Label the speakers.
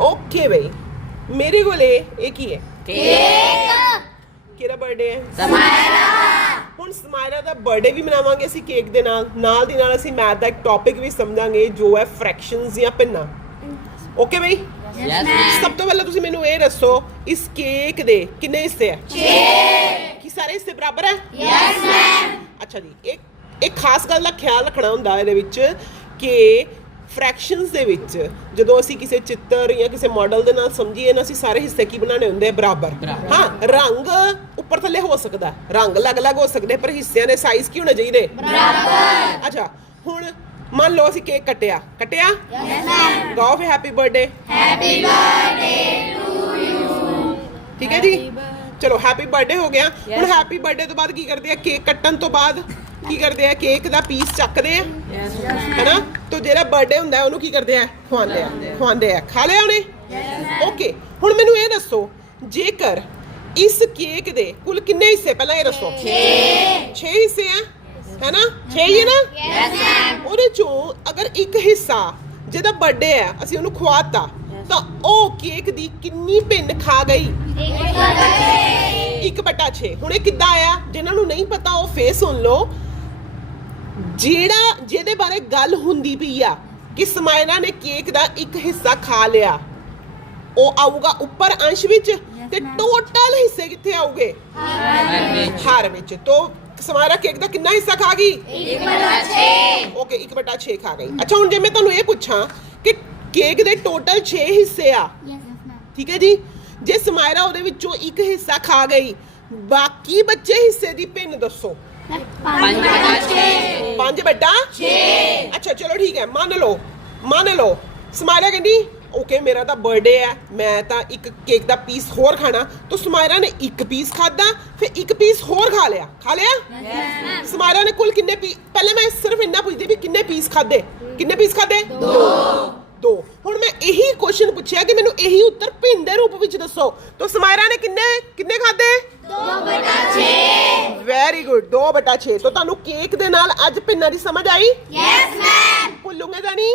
Speaker 1: Okay ਬਈ ਮੇਰੇ ਕੋਲੇ ਇਹ ਕੀ ਹੈ
Speaker 2: ਕੇਕ
Speaker 1: ਕਿਹੜਾ ਬਰਥਡੇ ਹੈ
Speaker 2: ਸਮਾਇਰਾ
Speaker 1: ਹੁਣ ਸਮਾਇਰਾ ਦਾ ਬਰਥਡੇ ਵੀ ਮਨਾਵਾਂਗੇ ਅਸੀਂ ਕੇਕ ਦੇ ਨਾਲ ਨਾਲ ਦੀ ਨਾਲ ਅਸੀਂ ਮੈਥ ਦਾ ਇੱਕ ਟੌਪਿਕ ਵੀ ਸਮਝਾਂਗੇ ਜੋ ਹੈ ਫ੍ਰੈਕਸ਼ਨਸ ਜਾਂ ਪਿੰਨਾ ਓਕੇ ਬਈ ਸਭ ਤੋਂ ਪਹਿਲਾਂ ਤੁਸੀਂ ਮੈਨੂੰ ਇਹ ਦੱਸੋ ਇਸ ਕੇਕ ਦੇ ਕਿੰਨੇ ਹਿੱਸੇ ਹੈ 6 ਕੀ ਸਾਰੇ ਹਿੱਸੇ ਬਰਾਬਰ ਹੈ
Speaker 2: ਯੈਸ ਮੈਮ
Speaker 1: ਅੱਛਾ ਜੀ ਇੱਕ ਇੱਕ ਖਾਸ ਗੱਲ ਦਾ ਖਿਆਲ ਰੱਖਣਾ ਹੁੰਦਾ ਇਹਦੇ ਵਿੱਚ ਕਿ ਫ੍ਰੈਕਸ਼ਨਸ ਦੇ ਵਿੱਚ ਜਦੋਂ ਅਸੀਂ ਕਿਸੇ ਚਿੱਤਰ ਜਾਂ ਕਿਸੇ ਮਾਡਲ ਦੇ ਨਾਲ ਸਮਝੀਏ ਨਾ ਅਸੀਂ ਸਾਰੇ ਹਿੱਸੇ ਕੀ ਬਣਾਉਣੇ ਹੁੰਦੇ ਆ? ਬਰਾਬਰ। ਹਾਂ ਰੰਗ ਉੱਪਰ ਥੱਲੇ ਹੋ ਸਕਦਾ। ਰੰਗ ਅਲੱਗ-ਅਲੱਗ ਹੋ ਸਕਦੇ ਪਰ ਹਿੱਸਿਆਂ ਦੇ ਸਾਈਜ਼ ਕੀ ਹੋਣੇ ਚਾਹੀਦੇ
Speaker 2: ਬਰਾਬਰ।
Speaker 1: ਅੱਛਾ ਹੁਣ ਮੰਨ ਲਓ ਅਸੀਂ ਕੇਕ ਕੱਟਿਆ। ਕੱਟਿਆ?
Speaker 2: ਯੈਸ ਮੈਮ
Speaker 1: ਗਾਓ ਫੇ ਹੈਪੀ ਬਰਥਡੇ
Speaker 2: ਹੈਪੀ ਬਰਥਡੇ
Speaker 1: ਠੀਕ ਹੈ ਜੀ? ਚਲੋ ਹੈਪੀ ਬਰਥਡੇ ਹੋ ਗਿਆ। ਹੁਣ ਹੈਪੀ ਬਰਥਡੇ ਤੋਂ ਬਾਅਦ ਕੀ ਕਰਦੇ ਆ? ਕੇਕ ਕੱਟਣ ਤੋਂ ਬਾਅਦ? ਕੀ ਕਰਦੇ ਆ? ਕੇਕ ਦਾ ਪੀਸ ਚੱਕਦੇ ਆ? ਹੈਨਾ? ਤੋ ਜਿਹੜਾ ਬਰਥਡੇ ਹੁੰਦਾ ਉਹਨੂੰ ਕੀ ਕਰਦੇ ਆ? ਖਵਾਉਂਦੇ ਆ। ਖਵਾਉਂਦੇ ਆ। ਖਾ ਲਿਆ ਉਹਨੇ? ਓਕੇ ਹੁਣ ਮੈਨੂੰ ਇਹ ਦੱਸੋ ਜੇਕਰ ਇਸ ਕੇਕ ਦੇ ਕੁੱਲ ਕਿੰਨੇ ਹਿੱਸੇ? ਪਹਿਲਾਂ ਇਹ ਦੱਸੋ। 6 6 ਹਿੱਸੇ ਆ? ਹੈਨਾ? 6 ਹੀ ਹੈ ਨਾ?
Speaker 2: ਯੈਸ ਮੈਮ
Speaker 1: ਉਹਦੇ ਚੋਂ ਅਗਰ ਇੱਕ ਹਿੱਸਾ ਜਿਹਦਾ ਬਰਥਡੇ ਹੈ ਅਸੀਂ ਉਹਨੂੰ ਖਵਾਤਾ ਤਾਂ ਉਹ ਕੇਕ ਦੀ ਕਿੰਨੀ ਪਿੰਨ ਖਾ ਗਈ? ਇੱਕ ਬਟਾ 6 ਹੁਣ ਇਹ ਕਿੱਦਾਂ ਆਇਆ? ਜਿਨ੍ਹਾਂ ਨੂੰ ਨਹੀਂ ਪਤਾ ਉਹ ਫੇਸ ਸੁਣ ਲਓ। ਜਿਹੜਾ ਜਿਹਦੇ ਬਾਰੇ ਗੱਲ ਹੁੰਦੀ ਪਈ ਆ ਕਿ ਸਮਾਇਨਾ ਨੇ ਕੇਕ ਦਾ ਇੱਕ ਹਿੱਸਾ ਖਾ ਲਿਆ ਉਹ ਆਊਗਾ ਉੱਪਰ ਅੰਸ਼ ਵਿੱਚ ਤੇ ਟੋਟਲ ਹਿੱਸੇ ਕਿੱਥੇ ਆਉਗੇ ਹਾਰ ਵਿੱਚ। ਤੋਂ ਸਮਾਇਨਾ ਕੇਕ ਦਾ ਕਿੰਨਾ ਹਿੱਸਾ ਖਾ ਗਈ?
Speaker 2: ਇੱਕ ਬਟਾ 6
Speaker 1: ਓਕੇ 1 ਬਟਾ 6 ਖਾ ਗਈ। ਅੱਛਾ ਹੁਣ ਜੇ ਮੈਂ ਤੁਹਾਨੂੰ ਇਹ ਪੁੱਛਾਂ ਕਿ ਕੇਕ ਦੇ ਟੋਟਲ 6 ਹਿੱਸੇ ਆ ਠੀਕ ਹੈ ਜੀ? ਜੇ ਸਮਾਇਰਾ ਉਹਦੇ ਵਿੱਚੋਂ ਇੱਕ ਹਿੱਸਾ ਖਾ ਗਈ ਬਾਕੀ ਬੱਚੇ ਹਿੱਸੇ ਦੀ ਪਿੰਨ ਦੱਸੋ।
Speaker 2: ਪੰਜ ਬਟਾ 6
Speaker 1: 5 ਬਟਾ? 6 ਅੱਛਾ ਚਲੋ ਠੀਕ ਹੈ ਮੰਨ ਲਓ ਮੰਨ ਲਓ। ਸਮਾਇਰਾ ਕਹਿੰਦੀ ਓਕੇ ਮੇਰਾ ਤਾਂ ਬਰਥਡੇ ਹੈ ਮੈਂ ਤਾਂ ਇੱਕ ਕੇਕ ਦਾ ਪੀਸ ਹੋਰ ਖਾਣਾ। ਤਾਂ ਸਮਾਇਰਾ ਨੇ ਇੱਕ ਪੀਸ ਖਾਦਾ ਫਿਰ ਇੱਕ ਪੀਸ ਹੋਰ ਖਾ ਲਿਆ। ਖਾ ਲਿਆ? ਸਮਾਇਰਾ ਨੇ ਕੁੱਲ ਕਿੰਨੇ ਪੀ ਪਹਿਲੇ ਮੈਂ ਸਿਰਫ ਇੰਨਾ ਪੁੱਛਦੀ ਵੀ ਕਿੰਨੇ ਪੀਸ ਖਾਦੇ ਕਿੰਨੇ ਪੀਸ ਖਾਦੇ ਦੋ। ਦੋ। ਹੁਣ ਮੈਂ ਇਹੀ ਕੁਐਸਚਨ ਪੁੱਛਿਆ ਕਿ ਮੈਨੂੰ ਇਹੀ ਉੱਤਰ ਭਿੰਨ ਦੇ ਰੂਪ ਵਿੱਚ ਦੱਸੋ। ਤਾਂ ਸਮਾਇਰਾ ਨੇ ਕਿੰਨੇ ਕਿੰਨੇ ਖਾਦੇ
Speaker 2: 2 ਬਟਾ 6
Speaker 1: ਵੈਰੀ ਗੁੱਡ 2 ਬਟਾ 6 ਤਾਂ ਤੁਹਾਨੂੰ ਕੇਕ ਦੇ ਨਾਲ ਅੱਜ ਪਿੰਨਾਂ ਦੀ ਸਮਝ ਆਈ?
Speaker 2: ਯੈਸ ਮੈਮ
Speaker 1: ਭੁੱਲੂਗੇ ਤਾਂ ਨਹੀਂ?